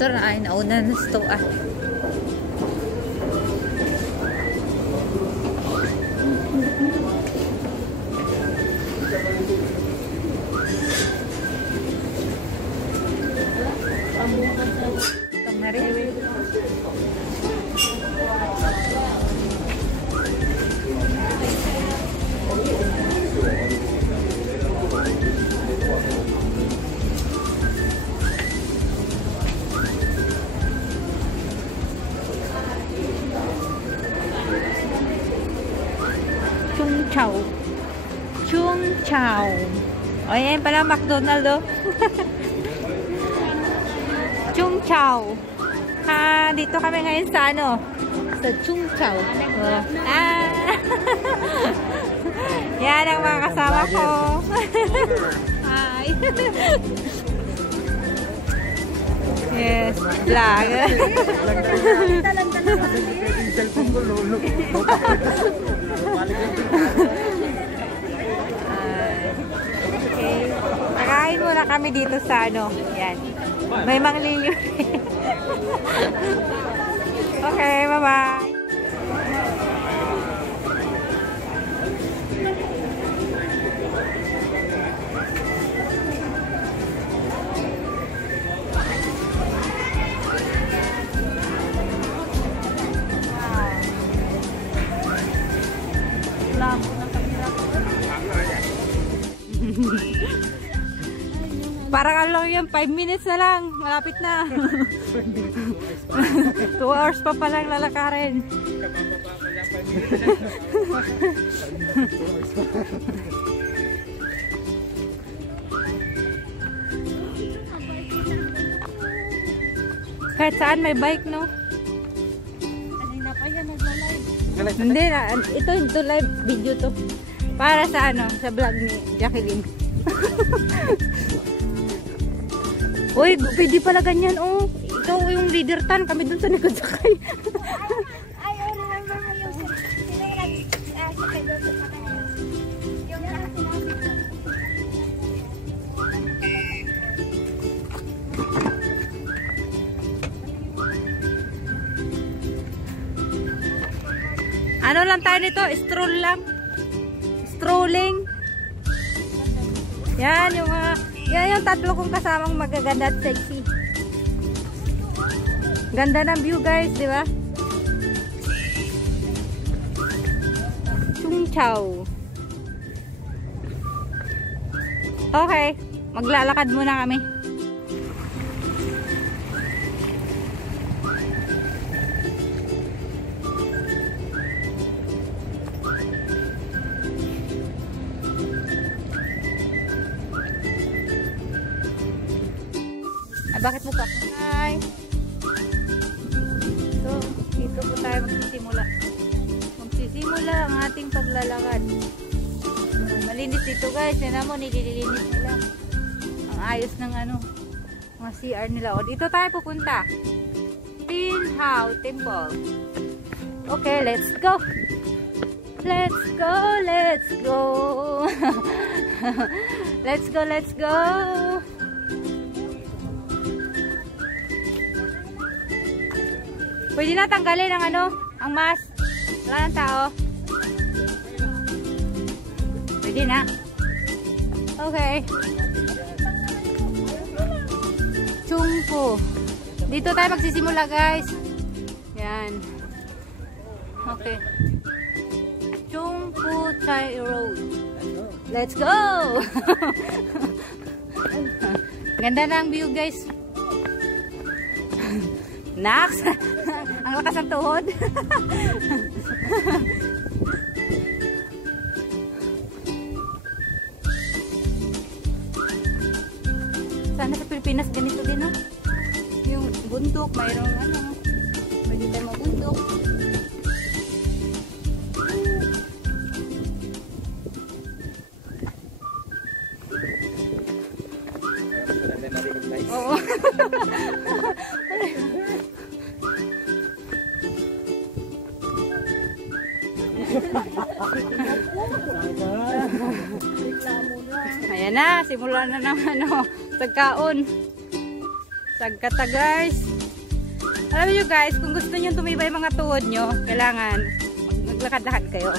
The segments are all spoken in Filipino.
motor ay nauna na sto ah. Kamari. Chung Chow. Chung Chow. O yan pala McDonald's oh. Chung Chow. Ha, dito kami ngayon sa ano? Sa Chung Chow. Oh. Ah. Yan ang mga kasama ko. Hi. Yes, vlog. Okay. Nakain muna kami dito sa ano. Yan. May mangliliw. Okay, bye-bye. Parang ano yan, 5 minutes na lang. Malapit na. 2 hours pa palang lalakarin. Kahit saan may bike, no? Kanina pa yan nagla-live. Hindi na. Ito live video to. Para sa ano, sa vlog ni Jacqueline. Uy, pwede pala ganyan, oh. Ikaw yung leader tan, kami dun sa likod sakay. I remember mo yung sino yung nag-sakay doon sa kanya. Yung sinabi ko. Ano lang tayo nito? Stroll lang. Strolling. Yan yung mga yan yung tatlo kong kasamang magaganda at sexy. Ganda ng view guys, di ba? Chung Chow. Okay, maglalakad muna kami. Bakit mo ka? Hi! So, dito po tayo magsisimula. Magsisimula ang ating paglalakad. So, malinis dito guys. Yan mo, nililinis nila. Ang ayos ng ano, mga CR nila. O, dito tayo pupunta. Tin Hau Temple. Okay, let's go! Let's go! Let's go! Let's go! Let's go! Pwede na tanggalin ang ano, ang mask. Wala ng tao. Pwede na. Okay. Chungpo. Dito tayo magsisimula guys. Yan. Okay. Chungpo Chai Road. Let's go! Ganda na ang view guys. Nax! Ang lakas ng tuhod. Sana sa Pilipinas ganito din, no? Yung bundok, mayroong ano, pwede tayo magbundok. Oo. Ayan na, simulan na ng ano, tagkaon. Sagkata guys. Alam niyo guys, kung gusto niyo tumibay mga tuhod niyo, kailangan maglakad-lakad kayo.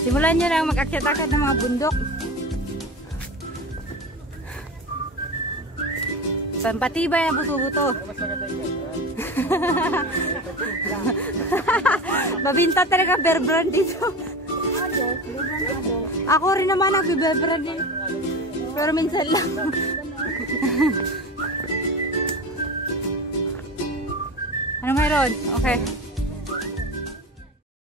Simulan niyo lang mag-akyat-akyat ng mga bundok. Pampatibay ang buto-buto. Babinta talaga bear brand dito. Ako rin naman nagbe-bear brand eh. Pero minsan lang. Ano mayroon? Okay.